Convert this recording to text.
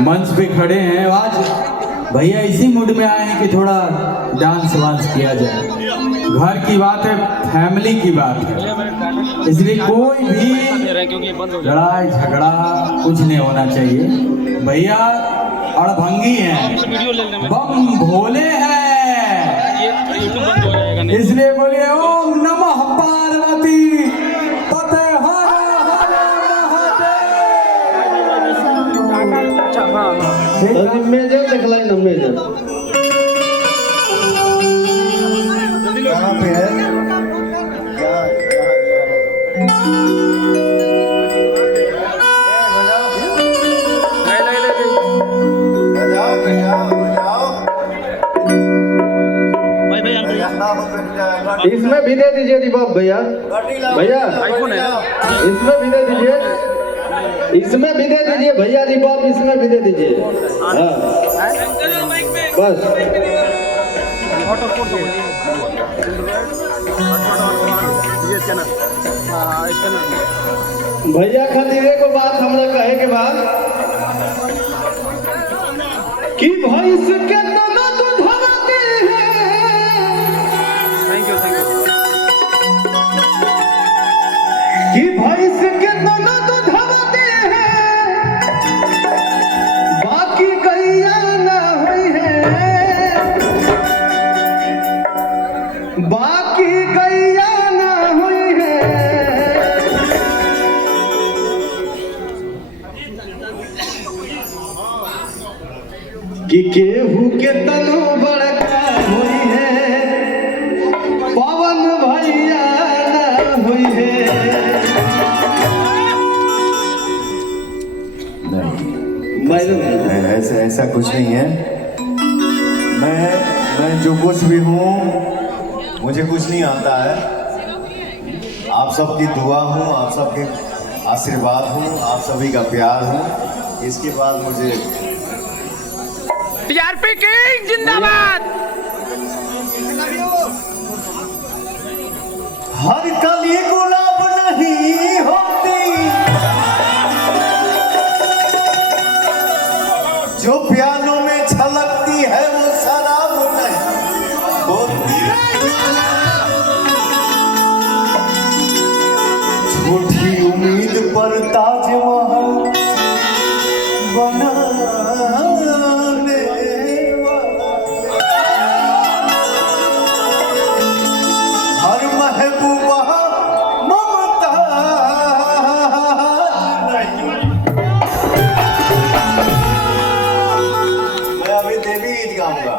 मंच पे खड़े हैं आज भैया इसी मूड में आए हैं कि थोड़ा डांस वांस किया जाए। घर की बात है, फैमिली की बात है, इसलिए कोई भी लड़ाई झगड़ा कुछ नहीं होना चाहिए। भैया अड़भंगी हैं, बम भोले हैं, इसलिए बोलिए ओम नमः पार्वती पते हर हर महादेव। मेजर दिखलाई ना मेजर कहाँ पे है? इसमें भी दे दीजिए दीपक भैया। भैया इसमें भी दे दीजिए, इसमें भी दे दीजिए भैया दीपक, इसमें भी दे दीजिए। हाँ बस भैया खातिर को बात हमरा कहे के बाद कि भैंस के तना तो धरते हैं। थैंक यू कि भैंस के तना तो धरते हैं, बाकी गैया ना हुई है, बाकी गैया ना हुई है। कि केहू के तनो बड़का हुई है, पवन भैया ना हुई है। नहीं, ऐसा कुछ नहीं है। मैं जो कुछ भी हूँ, मुझे कुछ नहीं आता है। आप सबकी दुआ हूँ, आप सबके आशीर्वाद हूँ, आप सभी का प्यार हूँ। इसके बाद मुझे टीआरपी किंग जिंदाबाद। हर कली गुलाब नहीं होती, जो प्यालों में छलकती है वो शराब नहीं होती। झूठी उम्मीद पर ताजमहल बनाने हर महबूबा ममता नहीं। मैं अभी देवी गीत गाऊंगा।